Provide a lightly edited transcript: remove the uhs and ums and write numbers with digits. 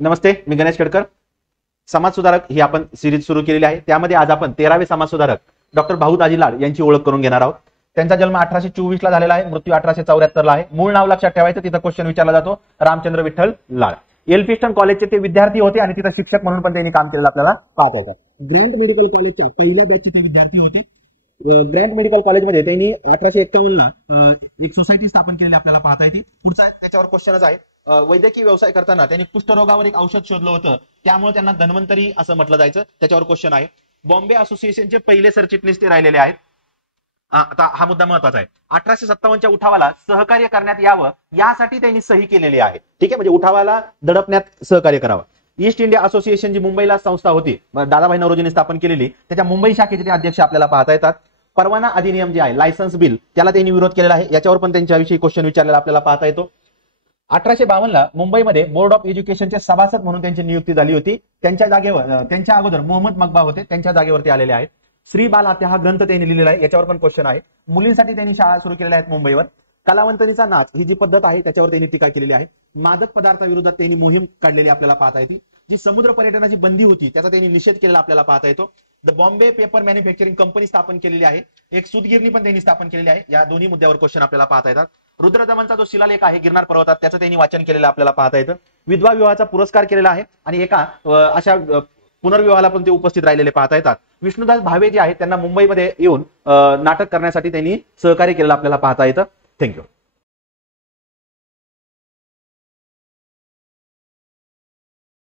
नमस्ते, मी गणेश केडकर. समाज सुधारक ही आपण सिरीज सुरू केलेली आहे. त्यामध्ये आज आपण 13वे समाज सुधारक डॉक्टर भाऊ दाजी लाड यांची ओळख करून घेणार आहोत. त्यांचा जन्म 1824 ला झालेला आहे, मृत्यू 1874 ला आहे. मूळ नाव लक्षात ठेवायचं, तिथं क्वेश्चन विचारला जातो. रामचंद्र विठ्ठल लाड. एल्फिस्टन कॉलेजचे ते विद्यार्थी होते आणि तिथं शिक्षक म्हणून पण त्यांनी काम केलेलं आपल्याला पाहता येतं. ग्रँट मेडिकल कॉलेजच्या पहिल्या बॅचचे ते विद्यार्थी होते. ग्रँट मेडिकल कॉलेजमध्ये त्यांनी 1851 ला एक सोसायटी स्थापन केलेली आपल्याला पाहता येते. पुढचा त्याच्यावर क्वेश्चनच आहे. वैद्यकीय व्यवसाय करताना त्यांनी कुष्ठरोगावर एक औषध शोधलं होतं, त्यामुळे त्यांना धन्वंतरी असं म्हटलं जायचं. त्याच्यावर क्वेश्चन आहे. बॉम्बे असोसिएशनचे पहिले सरचिटणीस ते राहिलेले आहेत. आता हा मुद्दा महत्वाचा आहे. 1857च्या उठावाला सहकार्य करण्यात यावं यासाठी त्यांनी सही केलेली आहे. ठीक आहे, म्हणजे उठावाला दडपण्यात सहकार्य करावं. ईस्ट इंडिया असोसिएशन जी मुंबईला संस्था होती, दादाभाई नौरोजींनी स्थापन केलेली, त्याच्या मुंबई शाखेचे ते अध्यक्ष आपल्याला पाहता येतात. परवाना अधिनियम जे आहे, लायसन्स बिल, त्याला त्यांनी विरोध केलेला आहे. याच्यावर पण त्यांच्याविषयी क्वेश्चन विचारलेला आपल्याला पाहता येतो. 1852 ला मुंबईमध्ये बोर्ड ऑफ एज्युकेशनचे सभासद म्हणून त्यांची नियुक्ती झाली होती. त्यांच्या जागेवर, त्यांच्या अगोदर मोहम्मद मकबा होते, त्यांच्या जागेवरती आलेले आहेत. श्री बाल हत्या हा ग्रंथ त्यांनी लिहिलेला आहे. याच्यावर पण क्वेश्चन आहे. मुलींसाठी त्यांनी शाळा सुरू केलेल्या आहेत मुंबईवर. कलावंतनीचा नाच ही जी पद्धत आहे त्याच्यावर त्यांनी टीका केलेली आहे. मादक पदार्थाविरोधात त्यांनी मोहीम काढलेली आपल्याला पाहता येते. जी समुद्र पर्यटनाची बंदी होती त्याचा त्यांनी निषेध केलेला आपल्याला पाहता येतो. The Bombay paper manufacturing company स्थापन केलेली आहे. एक सूतगिरणी पण त्यांनी स्थापन केलेली आहे. या दोन्ही मुद्द्यावर क्वेश्चन आपल्याला पाहता येतात. रुद्रदमनचा जो शिलालेख आहे गिरनार पर्वतात, त्याचं त्यांनी वाचन केलेलं आपल्याला पाहता येतं. विधवा विवाहाचा पुरस्कार केलेला आहे आणि एका अशा पुनर्विवाहाला पण ते उपस्थित राहिलेले पाहता येतात. विष्णुदास भावे जे आहेत त्यांना मुंबईमध्ये येऊन नाटक करण्यासाठी त्यांनी सहकार्य केलेलं आपल्याला पाहता येतं. थँक्यू.